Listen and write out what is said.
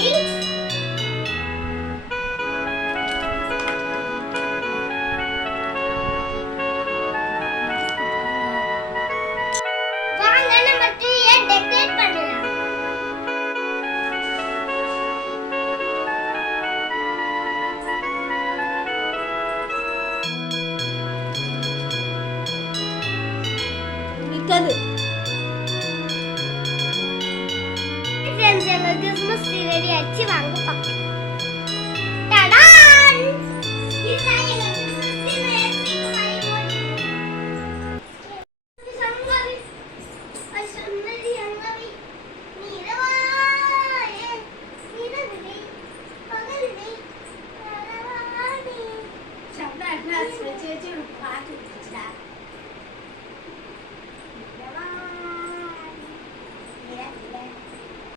things. வாங்க நம்ம ட்ரீயை டெக்கரேட் பண்ணலாம். நிக்காது. ஃப்ரெண்ட்ஸ், எங்க கிறிஸ்மஸ் ட்ரீ ரெடி ஆச்சு, வாங்க பார்க்கலாம்.